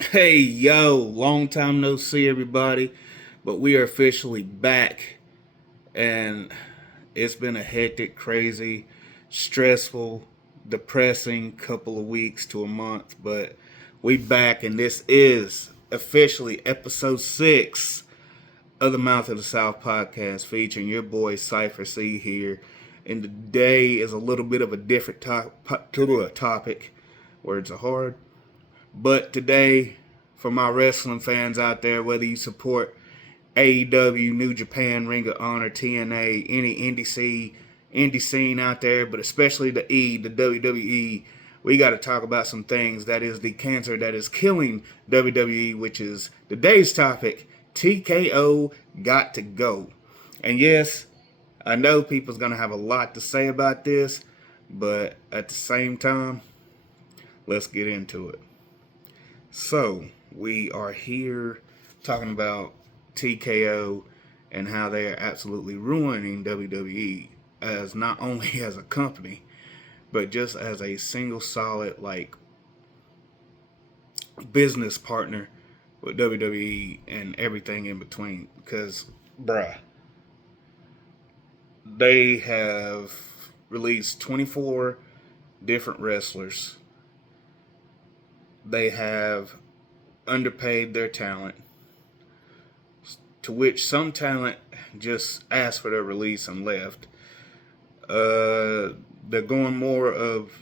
Hey, yo, long time no see, everybody. But we are officially back, and it's been a hectic, crazy, stressful, depressing couple of weeks to a month. But we back, and this is officially episode 6 of the Mouth of the South podcast featuring your boy Cypher C here. And today is a little bit of a different topic. Words are hard. But today, for my wrestling fans out there, whether you support AEW, New Japan, Ring of Honor, TNA, any indie scene out there, but especially the WWE, we got to talk about some things. That is the cancer that is killing WWE, which is today's topic. TKO got to go. And yes, I know people's going to have a lot to say about this, but at the same time, let's get into it. So, we are here talking about TKO and how they are absolutely ruining WWE as not only as a company, but just as a single solid business partner with WWE and everything in between. Because, bruh, they have released 24 different wrestlers. They have underpaid their talent, to which some talent just asked for their release and left. They're going more of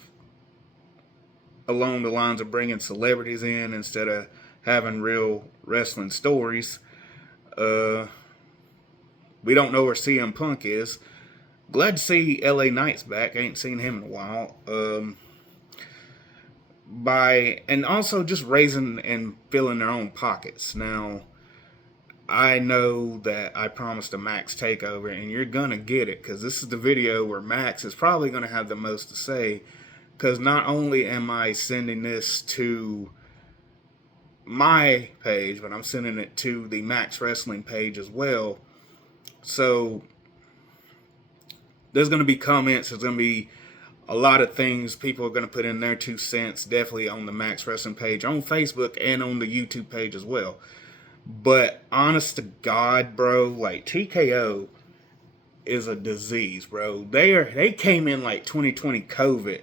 along the lines of bringing celebrities in instead of having real wrestling stories. Uh, we don't know where CM Punk is. Glad to see LA Knight's back. Ain't seen him in a while. By and also just raising and filling their own pockets. Now, I know that I promised a Max takeover, and you're gonna get it because this is the video where Max is probably gonna have the most to say. Because not only am I sending this to my page, but I'm sending it to the Max Wrestling page as well. So there's gonna be comments. There's gonna be a lot of things people are gonna put in their 2 cents. Definitely on the Max Wrestling page, on Facebook, and on the YouTube page as well. But honest to God, bro, like TKO is a disease, bro. They came in like 2020 COVID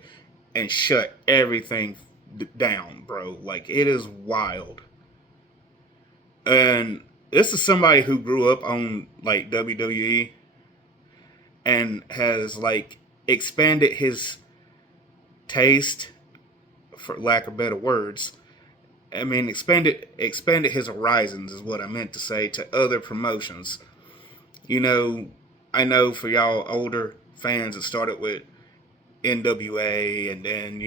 and shut everything down, bro. Like it is wild. And this is somebody who grew up on like WWE and has like expanded his taste, for lack of better words. I mean, expanded his horizons is what I meant to say, to other promotions. You know, I know for y'all older fans, it started with NWA, and then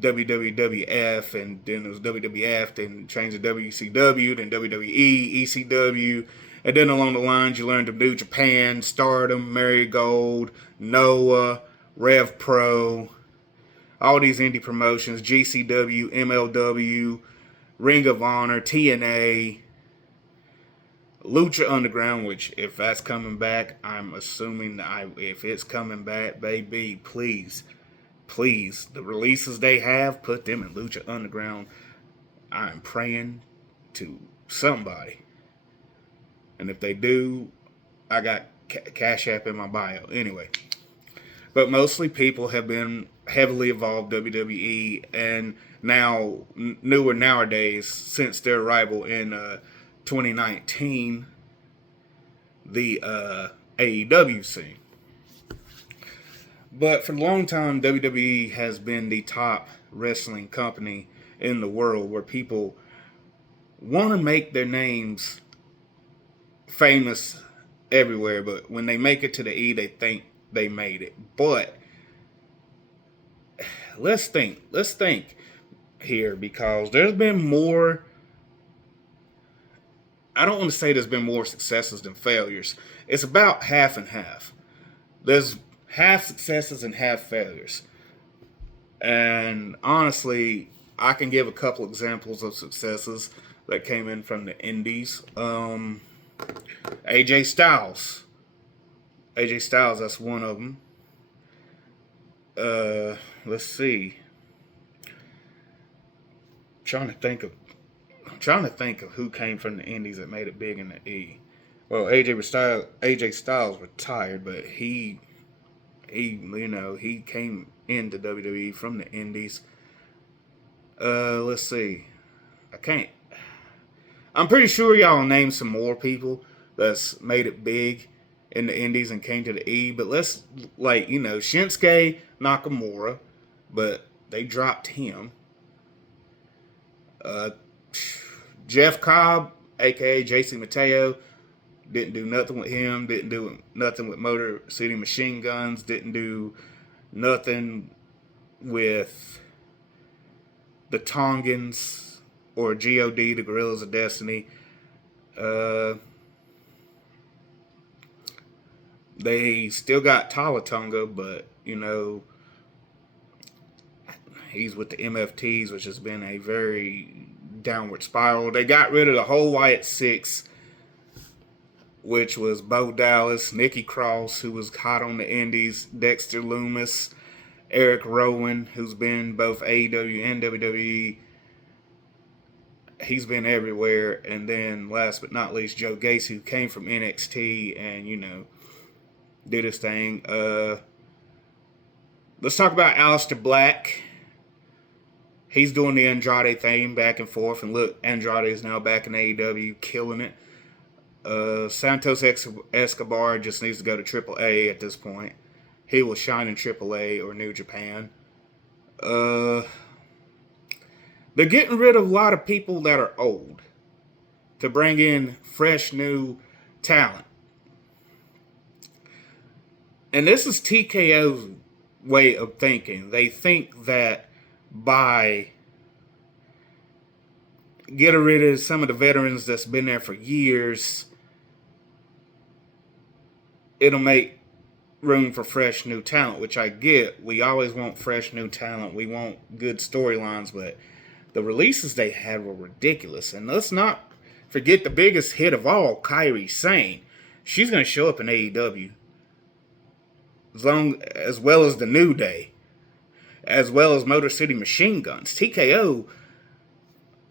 WWF, and then it was WWF, then changed to WCW, then WWE, ECW, and then along the lines you learned of New Japan, Stardom, Marigold, Noah, Rev Pro, all these indie promotions, GCW, MLW, Ring of Honor, TNA, Lucha Underground, which if that's coming back, I'm assuming if it's coming back, baby, please, the releases they have, put them in Lucha Underground. I'm praying to somebody, and if they do, I got Cash App in my bio. Anyway, but mostly people have been heavily involved WWE, and now newer nowadays since their arrival in 2019, the AEW scene. But for a long time, WWE has been the top wrestling company in the world where people want to make their names famous everywhere, but when they make it to the E, they think they made it. But let's think here, because there's been more. I don't want to say there's been more successes than failures. It's about half and half. There's half successes and half failures. And honestly, I can give a couple examples of successes that came in from the indies. AJ Styles. AJ Styles, that's one of them. Let's see. I'm trying to think of who came from the Indies that made it big in the E. Well, AJ Styles retired, but he came into WWE from the Indies. Let's see. I can't. I'm pretty sure y'all named some more people that's made it big in the Indies and came to the E. But let's Shinsuke Nakamura, but they dropped him. Uh, Jeff Cobb, aka JC Mateo, didn't do nothing with him. Didn't do nothing with Motor City Machine Guns. Didn't do nothing with the Tongans or God, the Gorillas of Destiny. They still got Talatonga, but he's with the MFTs, which has been a very downward spiral. They got rid of the whole Wyatt Six, which was Bo Dallas, Nikki Cross, who was hot on the Indies, Dexter Lumis, Eric Rowan, who's been both AEW and WWE. He's been everywhere. And then last but not least, Joe Gacy, who came from NXT and, did his thing. Let's talk about Aleister Black. He's doing the Andrade thing back and forth. And look, Andrade is now back in AEW, killing it. Santos Escobar just needs to go to AAA at this point. He will shine in AAA or New Japan. They're getting rid of a lot of people that are old to bring in fresh new talent. And this is TKO's way of thinking. They think that by getting rid of some of the veterans that's been there for years, it'll make room for fresh new talent, which I get. We always want fresh new talent. We want good storylines, but the releases they had were ridiculous. And let's not forget the biggest hit of all, Kairi Sane. She's going to show up in AEW. As well as the New Day. As well as Motor City Machine Guns. TKO,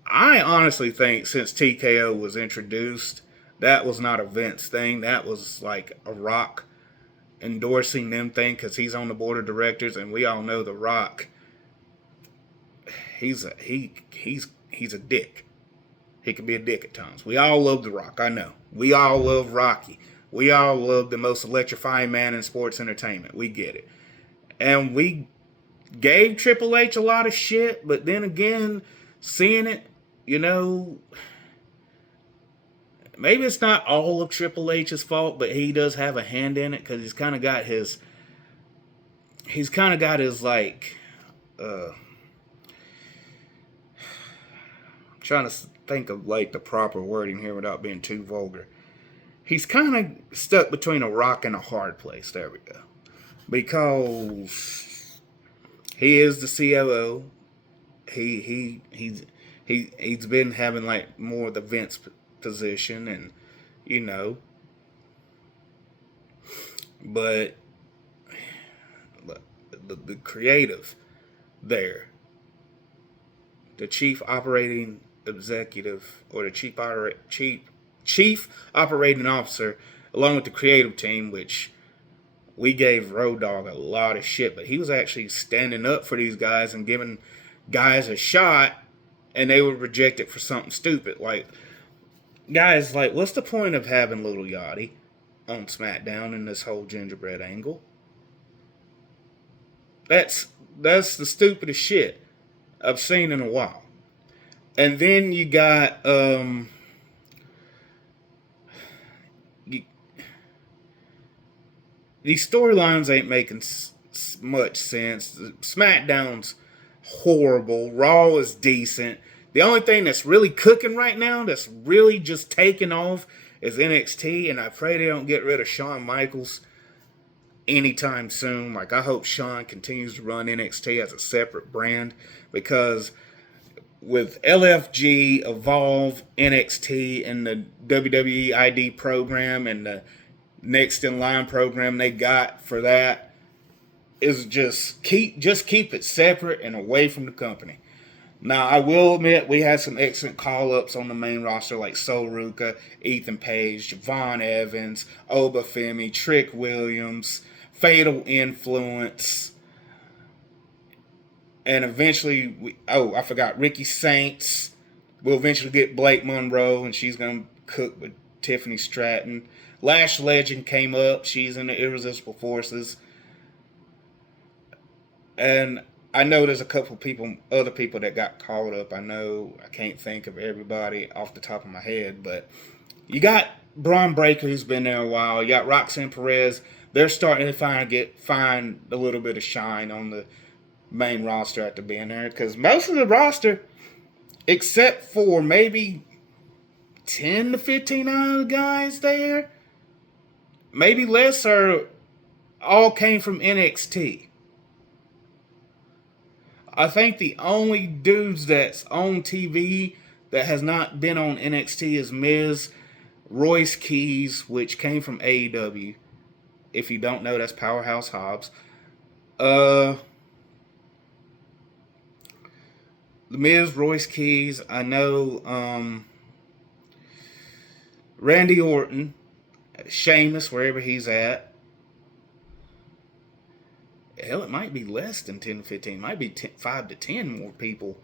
I honestly think since TKO was introduced, that was not a Vince thing. That was like a Rock endorsing them thing because he's on the board of directors, and we all know the Rock. He's a dick. He can be a dick at times. We all love the Rock. I know. We all love Rocky. We all love the most electrifying man in sports entertainment. We get it. And we gave Triple H a lot of shit, but then again, seeing it, maybe it's not all of Triple H's fault, but he does have a hand in it because he's kind of got his trying to think of the proper wording here without being too vulgar. He's kind of stuck between a rock and a hard place. There we go. Because he is the COO. He's been having more of the Vince position, and but the creative there, the chief operating executive or the chief operating officer, along with the creative team, which we gave Road Dogg a lot of shit, but he was actually standing up for these guys and giving guys a shot, and they would reject it for something stupid. Guys, what's the point of having Little Yachty on SmackDown in this whole gingerbread angle? That's the stupidest shit I've seen in a while. And then you got these storylines ain't making much sense. SmackDown's horrible. Raw is decent. The only thing that's really cooking right now, that's really just taking off, is NXT, and I pray they don't get rid of Shawn Michaels anytime soon. I hope Shawn continues to run NXT as a separate brand, because with LFG, Evolve, NXT, and the WWE ID program, and the Next in Line program they got for that, is just keep it separate and away from the company. Now, I will admit we had some excellent call-ups on the main roster like Sol Ruka, Ethan Page, Javon Evans, Obafemi, Trick Williams, Fatal Influence, and eventually, I forgot, Ricky Saints. We'll eventually get Blake Monroe, and she's going to cook with Tiffany Stratton. Lash Legend came up. She's in the Irresistible Forces. And I know there's a couple other people that got called up. I know I can't think of everybody off the top of my head, but you got Braun Breaker, who's been there a while. You got Roxanne Perez. They're starting to find a little bit of shine on the main roster after being there, because most of the roster, except for maybe 10 to 15 other guys there, maybe less, all came from NXT. I think the only dudes that's on TV that has not been on NXT is Miz, Royce Keys, which came from AEW. If you don't know, that's Powerhouse Hobbs. The Miz, Royce Keys. I know Randy Orton, Sheamus, wherever he's at. Hell, it might be less than 10 to 15. It might be 5 to 10 more people.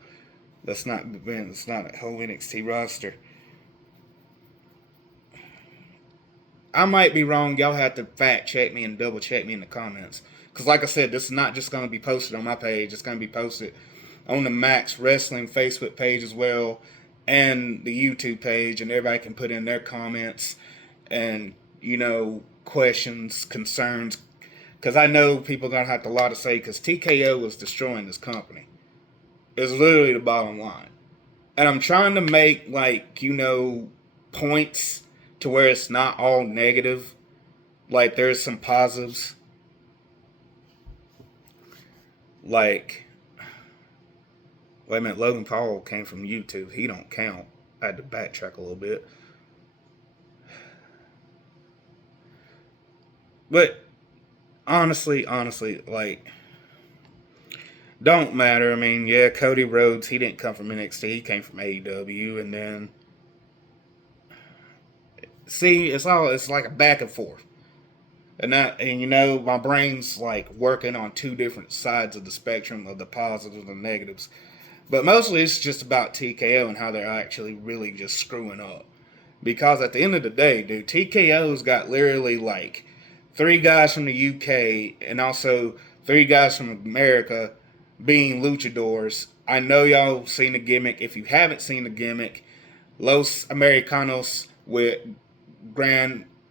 It's not a whole NXT roster. I might be wrong. Y'all have to fact check me and double check me in the comments. Because like I said, this is not just going to be posted on my page. It's going to be posted on the Max Wrestling Facebook page as well, and the YouTube page, and everybody can put in their comments and, questions, concerns. Because I know people are going to have a lot to say, because TKO is destroying this company. It's literally the bottom line. And I'm trying to make, points to where it's not all negative. Like, there's some positives. Like, wait a minute, Logan Paul came from YouTube. He don't count. I had to backtrack a little bit. But honestly, don't matter. I mean, yeah, Cody Rhodes, he didn't come from NXT. He came from AEW. And then, see, it's like a back and forth. And my brain's like working on two different sides of the spectrum of the positives and negatives. But mostly it's just about TKO and how they're actually really just screwing up. Because at the end of the day, dude, TKO's got literally like 3 guys from the UK and also 3 guys from America being luchadors. I know y'all seen the gimmick. If you haven't seen the gimmick, Los Americanos with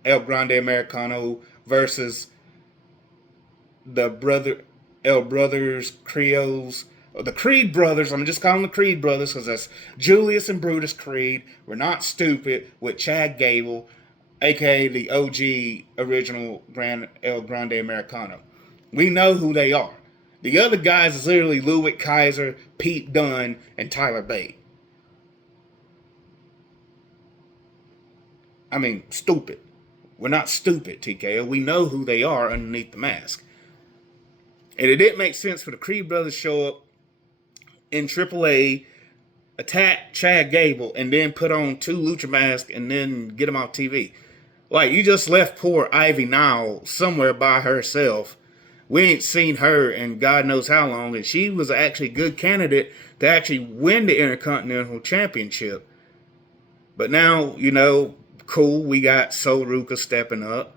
El Grande Americano versus the El Brothers Creoles, or the Creed Brothers. I'm just calling them the Creed Brothers because that's Julius and Brutus Creed. We're not stupid, with Chad Gable, aka the OG original El Grande Americano. We know who they are. The other guys is literally Ludwig Kaiser, Pete Dunne, and Tyler Bate. I mean, stupid. We're not stupid, TKO. We know who they are underneath the mask. And it didn't make sense for the Creed brothers to show up in AAA, attack Chad Gable, and then put on 2 lucha masks and then get them off TV. Like, you just left poor Ivy Nile somewhere by herself. We ain't seen her in God knows how long, and she was actually a good candidate to actually win the Intercontinental Championship. But now, cool, we got Sol Ruka stepping up.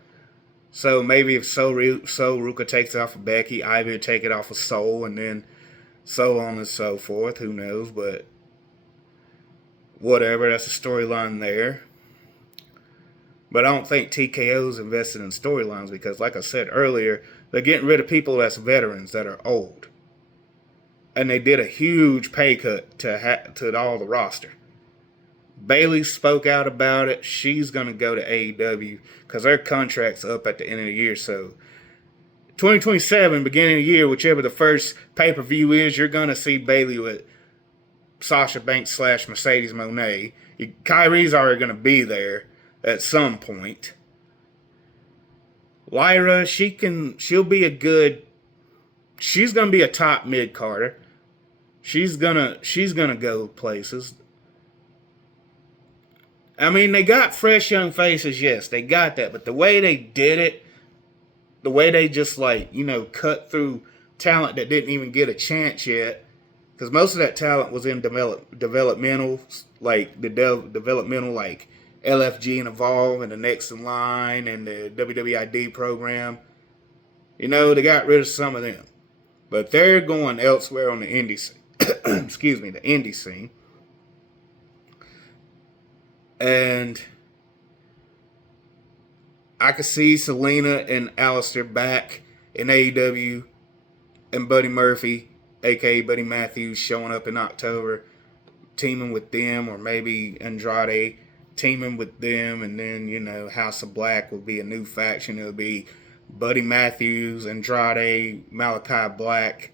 So maybe if Sol Ruka takes it off of Becky, Ivy will take it off of Sol, and then so on and so forth. Who knows? But whatever, that's a storyline there. But I don't think TKO's invested in storylines because, like I said earlier, they're getting rid of people that's veterans that are old. And they did a huge pay cut to all the roster. Bayley spoke out about it. She's going to go to AEW because her contract's up at the end of the year. So 2027, beginning of the year, whichever the first pay-per-view is, you're going to see Bayley with Sasha Banks / Mercedes Moné. Kyrie's already going to be there at some point. Lyra, she'll be she's going to be a top mid-carder. she's gonna go places. I mean, they got fresh young faces, yes, they got that, but the way they did it, the way they just like cut through talent that didn't even get a chance yet, because most of that talent was in developmental, like the developmental, like LFG and Evolve and the Next in Line and the WWID program. They got rid of some of them, but they're going elsewhere on the indie scene. Excuse me, the indie scene. And I could see Selena and Alistair back in AEW, and Buddy Murphy, aka Buddy Matthews, showing up in October, teaming with them, or maybe Andrade teaming with them, and then House of Black will be a new faction. It'll be Buddy Matthews, Andrade, Malachi Black,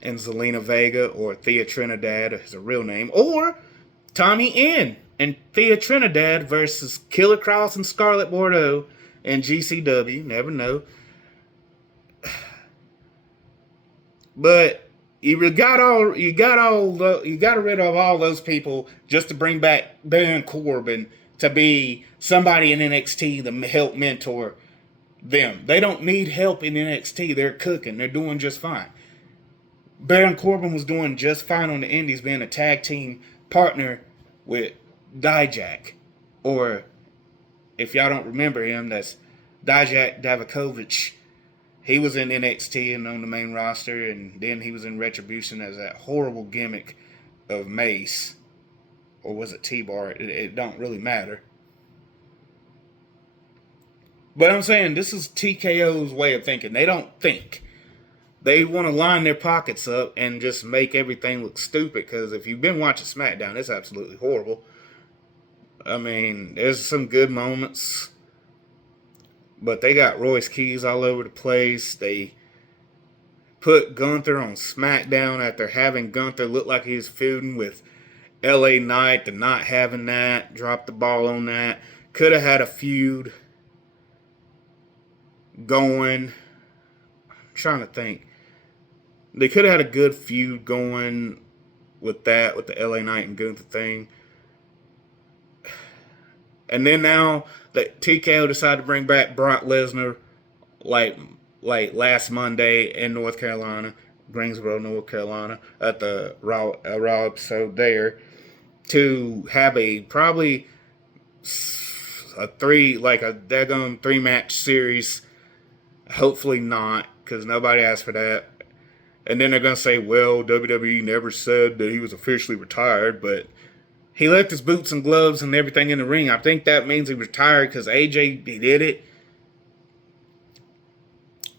and Zelina Vega, or Thea Trinidad is her real name, or Tommy N and Thea Trinidad versus Killer Kross and Scarlett Bordeaux and GCW. Never know. But you got rid of all those people just to bring back Baron Corbin to be somebody in NXT to help mentor them. They don't need help in NXT. They're cooking. They're doing just fine. Baron Corbin was doing just fine on the Indies, being a tag team partner with Dijak. Or, if y'all don't remember him, that's Dijak Davakovic. He was in NXT and on the main roster, and then he was in Retribution as that horrible gimmick of Mace. Or was it T-Bar? It don't really matter. But I'm saying this is TKO's way of thinking. They don't think. They want to line their pockets up and just make everything look stupid. Because if you've been watching SmackDown, it's absolutely horrible. I mean, there's some good moments. But they got Royce Keys all over the place. They put Gunther on SmackDown after having Gunther look like he was feuding with LA Knight, and not having that. Dropped the ball on that. Could have had a feud going. I'm trying to think. They could have had a good feud going with that, with the LA Knight and Gunther thing. And then now that TKO decided to bring back Brock Lesnar like last Monday in North Carolina, Greensboro, North Carolina, at the Raw episode there, to have probably a daggone 3-match series. Hopefully not, because nobody asked for that. And then they're going to say, well, WWE never said that he was officially retired, but he left his boots and gloves and everything in the ring. I think that means he retired because AJ, he did it.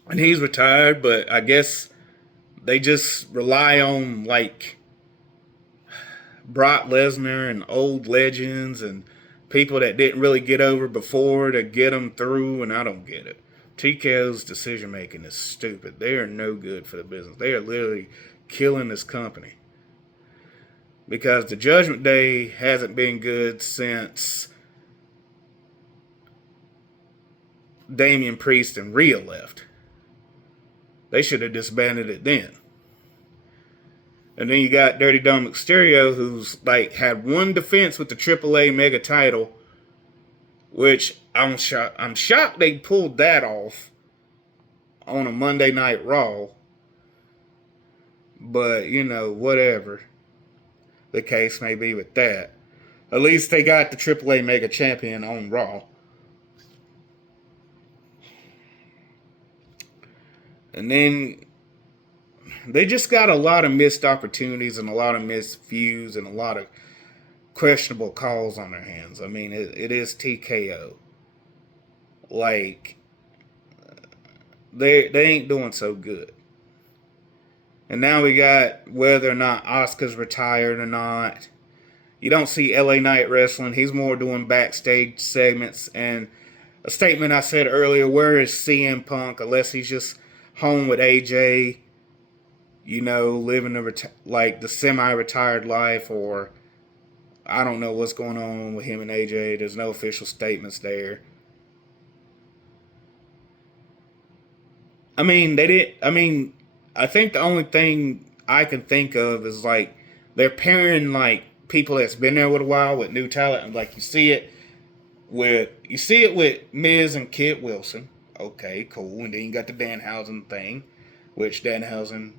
And he's retired, but I guess they just rely on, like, Brock Lesnar and old legends and people that didn't really get over before to get them through, and I don't get it. TKO's decision making is stupid. They are no good for the business. They are literally killing this company. Because the Judgment Day hasn't been good since Damian Priest and Rhea left. They should have disbanded it then. And then you got Dirty Dom Mysterio, who's had one defense with the AAA Mega title, which I'm shocked they pulled that off on a Monday Night Raw. But, whatever the case may be with that. At least they got the AAA Mega Champion on Raw. And then they just got a lot of missed opportunities and a lot of missed views and a lot of questionable calls on their hands. I mean, it is TKO. They ain't doing so good. And now we got whether or not Asuka's retired or not. You don't see LA Knight wrestling. He's more doing backstage segments. And a statement I said earlier, where is CM Punk? Unless he's just home with AJ, living the semi-retired life, or I don't know what's going on with him and AJ. There's no official statements there. I think the only thing I can think of is like they're pairing like people that's been there with a while with new talent, and like you see it with Miz and Kit Wilson. Okay, cool. And then you got the Danhausen thing, which Danhausen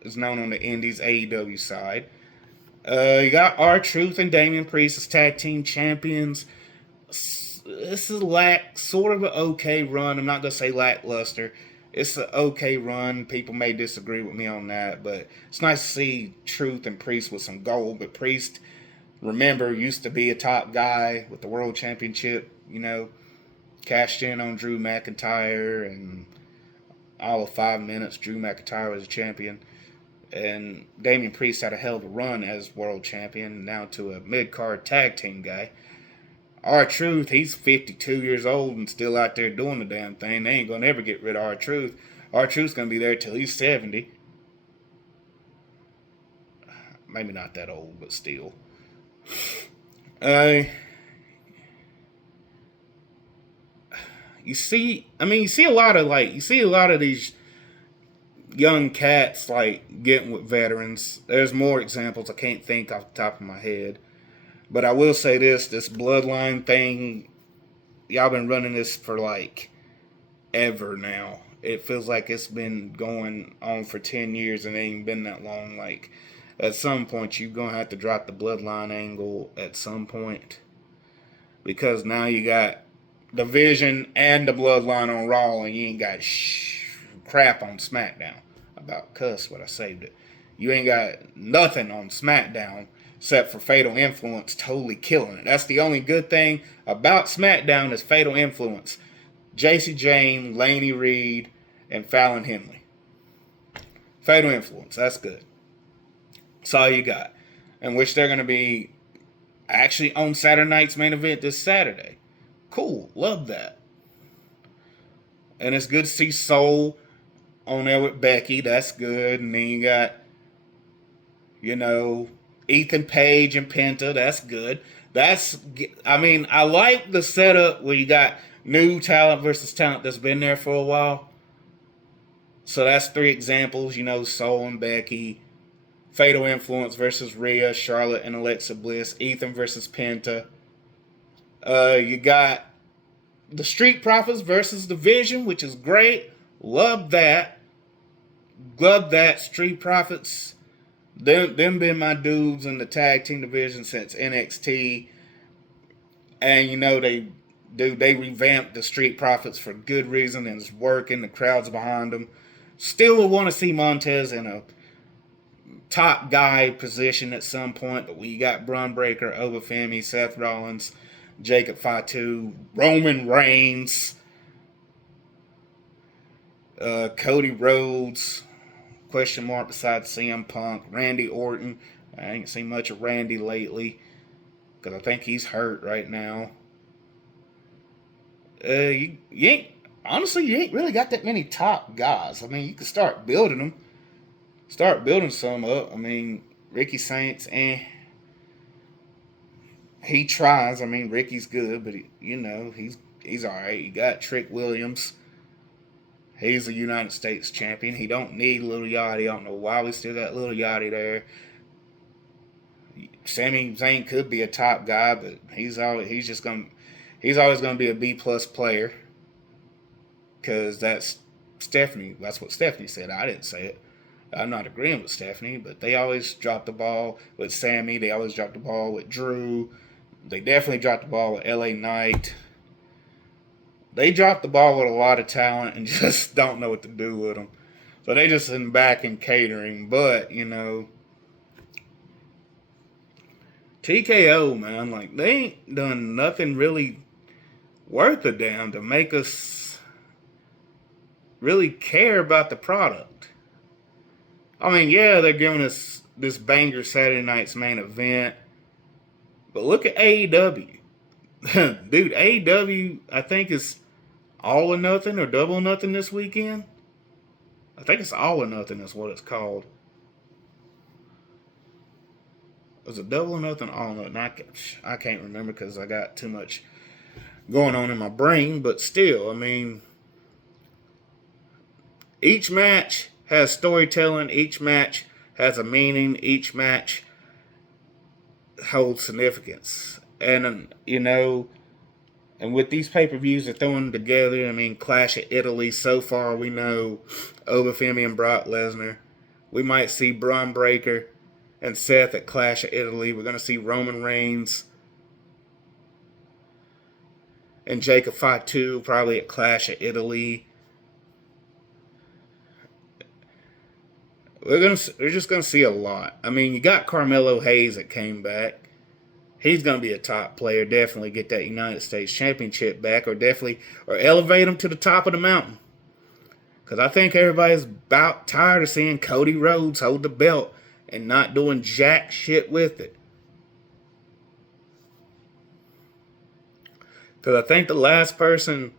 is known on the Indies AEW side. You got R-Truth and Damian Priest as tag team champions. This is sort of an okay run. I'm not gonna say lackluster. It's an okay run. People may disagree with me on that, but it's nice to see Truth and Priest with some gold. But Priest, remember, used to be a top guy with the World Championship. Cashed in on Drew McIntyre, and all of 5 minutes, Drew McIntyre was a champion. And Damian Priest had a hell of a run as world champion, now to a mid-card tag team guy. R-Truth, he's 52 years old and still out there doing the damn thing. They ain't going to ever get rid of R-Truth. R-Truth's going to be there till he's 70. Maybe not that old, but still. You see a lot of these young cats like getting with veterans. There's more examples I can't think off the top of my head. But I will say this bloodline thing, y'all been running this for like ever now. It feels like it's been going on for 10 years and it ain't been that long. Like, at some point, you're going to have to drop the bloodline angle at some point. Because now you got Division and the bloodline on Raw and you ain't got crap on SmackDown. About cuss, but I saved it. You ain't got nothing on SmackDown except for Fatal Influence totally killing it. That's the only good thing about SmackDown is Fatal Influence. Jacy Jayne, Laney Reed, and Fallon Henley. Fatal Influence, that's good. That's all you got. And which they're going to be actually on Saturday night's main event this Saturday. Cool, love that. And it's good to see Soul on there with Becky, that's good. And then you got, Ethan Page and Penta, that's good. I like the setup where you got new talent versus talent that's been there for a while. So that's 3 examples, Soul and Becky, Fatal Influence versus Rhea, Charlotte and Alexa Bliss, Ethan versus Penta. You got the Street Profits versus Division, which is great. Love that. Street Profits. Them been my dudes in the tag team division since NXT. And they revamped the Street Profits for good reason and it's working. The crowd's behind them. Still would want to see Montez in a top guy position at some point, but we got Braun Breaker, Oba Femi, Seth Rollins, Jacob Fatu, Roman Reigns, Cody Rhodes, question mark besides CM Punk, Randy Orton. I ain't seen much of Randy lately because I think he's hurt right now. You ain't really got that many top guys. I mean, you can start building them. Start building some up. I mean, Ricky Saints, he tries. I mean, Ricky's good, but he's all right. You got Trick Williams. He's a United States champion. He don't need Little Yachty. I don't know why we still got Little Yachty there. Sami Zayn could be a top guy, but he's always gonna be a B+ player. Cause that's Stephanie. That's what Stephanie said. I didn't say it. I'm not agreeing with Stephanie, but they always drop the ball with Sammy. They always drop the ball with Drew. They definitely dropped the ball with LA Knight. They drop the ball with a lot of talent and just don't know what to do with them. So they just in back and catering. But, TKO, man, like, they ain't done nothing really worth a damn to make us really care about the product. I mean, yeah, they're giving us this banger Saturday night's main event. But look at AEW. Dude, AEW, I think, is All or Nothing or Double or Nothing this weekend. I think it's All or Nothing is what it's called. Was it Double or Nothing? All or Nothing? I can't remember because I got too much going on in my brain. But still, I mean, each match has storytelling. Each match has a meaning. Each match holds significance. And, and with these pay-per-views they're throwing together, I mean, Clash of Italy, so far we know Obafemi and Brock Lesnar. We might see Braun Breaker and Seth at Clash of Italy. We're going to see Roman Reigns and Jacob Fatu probably at Clash of Italy. We're just gonna see a lot. I mean, you got Carmelo Hayes that came back. He's gonna be a top player. Definitely get that United States Championship back, or elevate him to the top of the mountain. Because I think everybody's about tired of seeing Cody Rhodes hold the belt and not doing jack shit with it. Because I think the last person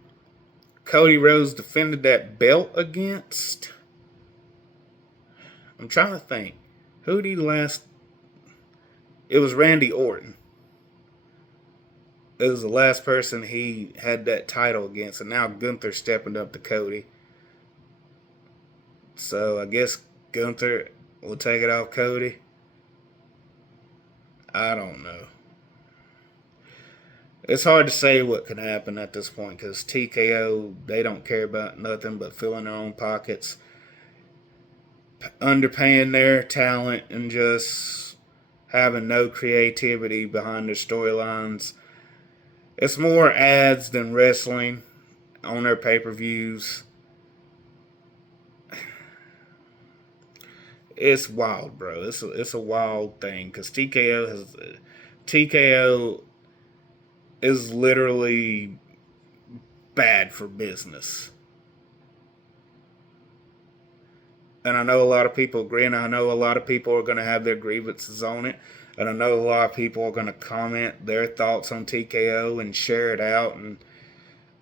Cody Rhodes defended that belt against, I'm trying to think. Who did he last? It was Randy Orton. It was the last person he had that title against, and now Gunther's stepping up to Cody. So I guess Gunther will take it off Cody. I don't know. It's hard to say what can happen at this point because TKO, they don't care about nothing but filling their own pockets, underpaying their talent, and just having no creativity behind their storylines. It's more ads than wrestling on their pay-per-views. It's wild, bro. It's a wild thing because TKO is literally bad for business. And I know a lot of people agree, and I know a lot of people are going to have their grievances on it. And I know a lot of people are going to comment their thoughts on TKO and share it out and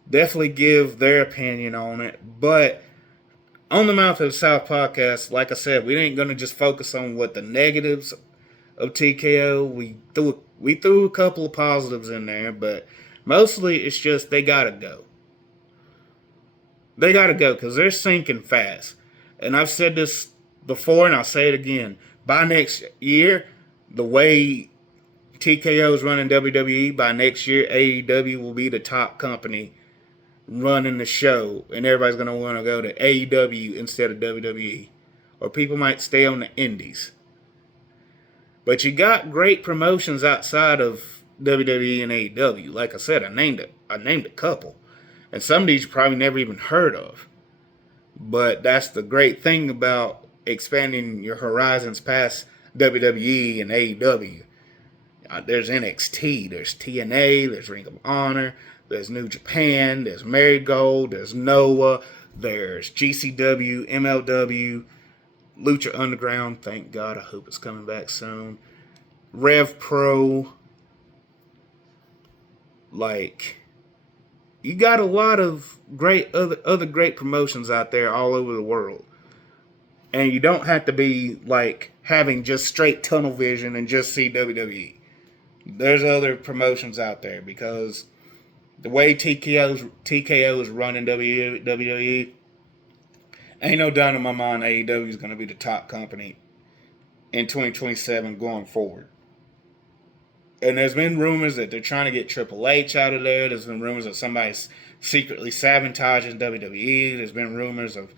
definitely give their opinion on it. But on the Mouth of the South podcast, like I said, we ain't going to just focus on what the negatives of TKO. We threw a couple of positives in there, but mostly it's just they got to go. They got to go because they're sinking fast. And I've said this before, and I'll say it again. By next year, the way TKO is running WWE, by next year, AEW will be the top company running the show. And everybody's going to want to go to AEW instead of WWE. Or people might stay on the indies. But you got great promotions outside of WWE and AEW. Like I said, I named a couple. And some of these you probably never even heard of. But that's the great thing about expanding your horizons past WWE and AEW. There's NXT, there's TNA, there's Ring of Honor, there's New Japan, there's Marigold, there's Noah, there's GCW, MLW, Lucha Underground. Thank God, I hope it's coming back soon. Rev Pro. You got a lot of great other great promotions out there all over the world. And you don't have to be having just straight tunnel vision and just see WWE. There's other promotions out there because the way TKO is running WWE, ain't no doubt in my mind AEW is going to be the top company in 2027 going forward. And there's been rumors that they're trying to get Triple H out of there. There's been rumors that somebody's secretly sabotaging WWE. There's been rumors of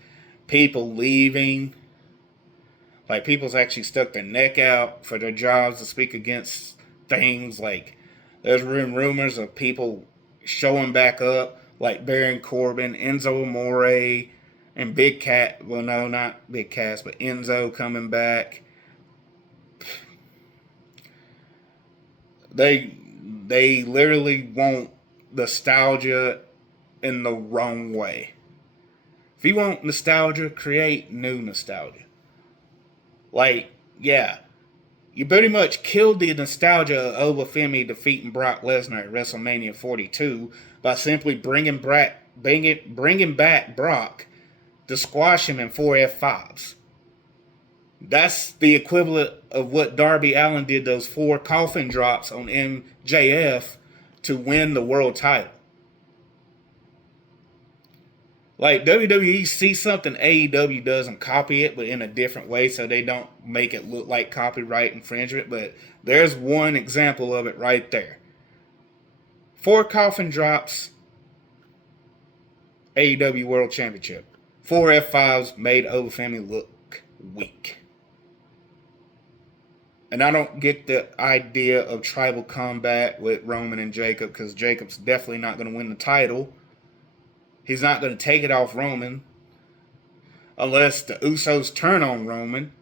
people leaving. People's actually stuck their neck out for their jobs to speak against things. There's been rumors of people showing back up, like Baron Corbin, Enzo Amore, and Big Cat. Well, no, not Big Cass, but Enzo coming back. They literally want nostalgia in the wrong way. If you want nostalgia, create new nostalgia. You pretty much killed the nostalgia of Obafemi defeating Brock Lesnar at WrestleMania 42 by simply bringing back Brock to squash him in 4 F5s. That's the equivalent of what Darby Allin did those 4 coffin drops on MJF to win the world title. Like WWE see something AEW does and copy it, but in a different way, so they don't make it look like copyright infringement. But there's one example of it right there. 4 coffin drops, AEW World Championship. 4 F5s made Over Family look weak. And I don't get the idea of tribal combat with Roman and Jacob, because Jacob's definitely not going to win the title. He's not going to take it off Roman unless the Usos turn on Roman.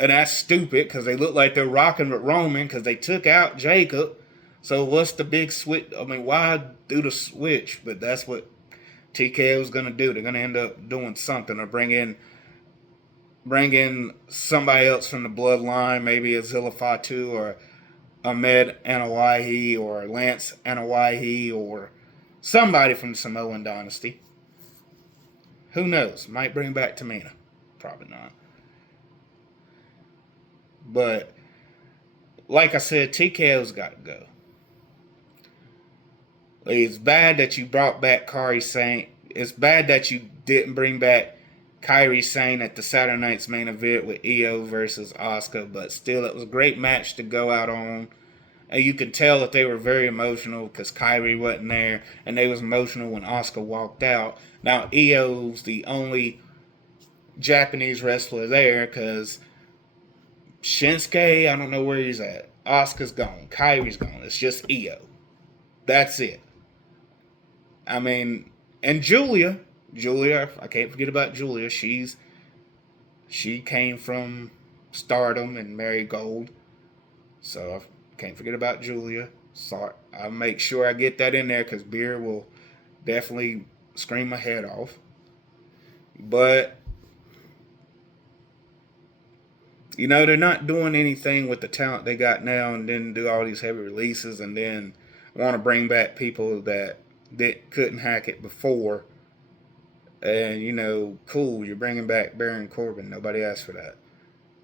And that's stupid because they look like they're rocking with Roman because they took out Jacob. So what's the big switch? I mean, why do the switch? But that's what TKO is going to do. They're going to end up doing something or bring in somebody else from the bloodline, maybe Azilla Fatu or Ahmed Anoa'i or Lance Anoa'i or somebody from the Samoan dynasty. Who knows? Might bring back Tamina. Probably not. But like I said, TKO's got to go. It's bad that you brought back Kairi Sane. It's bad that you didn't bring back Kairi Sane at the Saturday night's main event with Io versus Asuka. But still, it was a great match to go out on. And you could tell that they were very emotional because Kairi wasn't there. And they was emotional when Asuka walked out. Now, Io's the only Japanese wrestler there because Shinsuke, I don't know where he's at. Asuka's gone. Kairi's gone. It's just Io. That's it. I mean, and Julia, I can't forget about Julia. She came from Stardom and Marigold. So I can't forget about Julia. Sorry, I'll make sure I get that in there because Beer will definitely scream my head off. But you know, they're not doing anything with the talent they got now and then do all these heavy releases and then want to bring back people that couldn't hack it before. And, you know, cool, you're bringing back Baron Corbin. Nobody asked for that.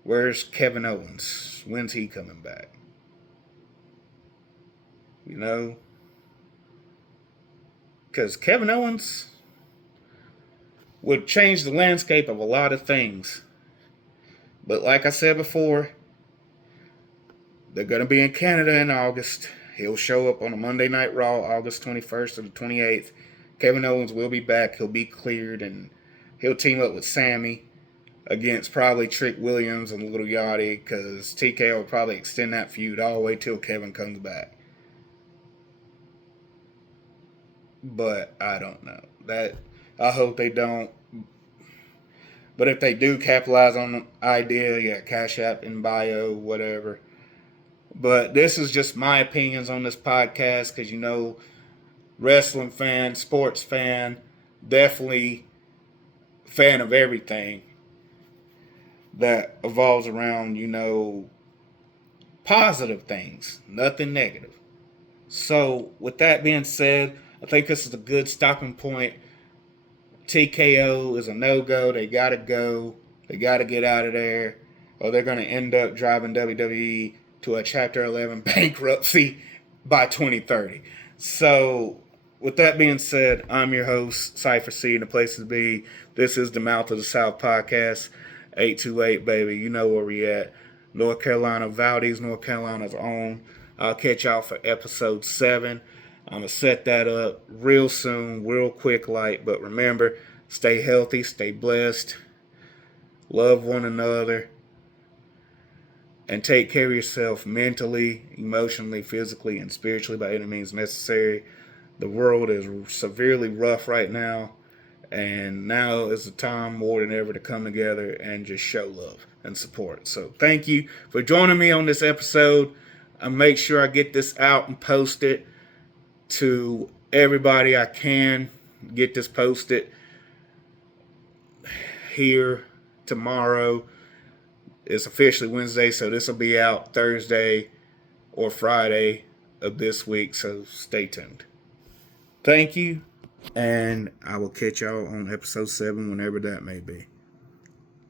Where's Kevin Owens? When's he coming back? You know? Because Kevin Owens would change the landscape of a lot of things. But like I said before, they're going to be in Canada in August. He'll show up on a Monday Night Raw, August 21st or the 28th. Kevin Owens will be back. He'll be cleared, and he'll team up with Sammy against probably Trick Williams and Little Yachty because TKO will probably extend that feud all the way till Kevin comes back. But I don't know. I hope they don't. But if they do capitalize on the idea, yeah, Cash App in bio, whatever. But this is just my opinions on this podcast because, you know, wrestling fan, sports fan, definitely fan of everything that evolves around, you know, positive things, nothing negative. So, with that being said, I think this is a good stopping point. TKO is a no-go. They got to go. They got to get out of there, or they're going to end up driving WWE to a Chapter 11 bankruptcy by 2030. So, with that being said, I'm your host, Cypher C, and the place to be. This is the Mouth of the South podcast, 828, baby. You know where we at. North Carolina, Valdez, North Carolina's own. I'll catch y'all for episode 7. I'm going to set that up real soon, real quick like. But remember, stay healthy, stay blessed, love one another, and take care of yourself mentally, emotionally, physically, and spiritually by any means necessary. The world is severely rough right now, and now is the time more than ever to come together and just show love and support. So thank you for joining me on this episode. I'll make sure I get this out and post it to everybody I can. Get this posted here tomorrow. It's officially Wednesday, so this will be out Thursday or Friday of this week, so stay tuned. Thank you, and I will catch y'all on episode 7 whenever that may be.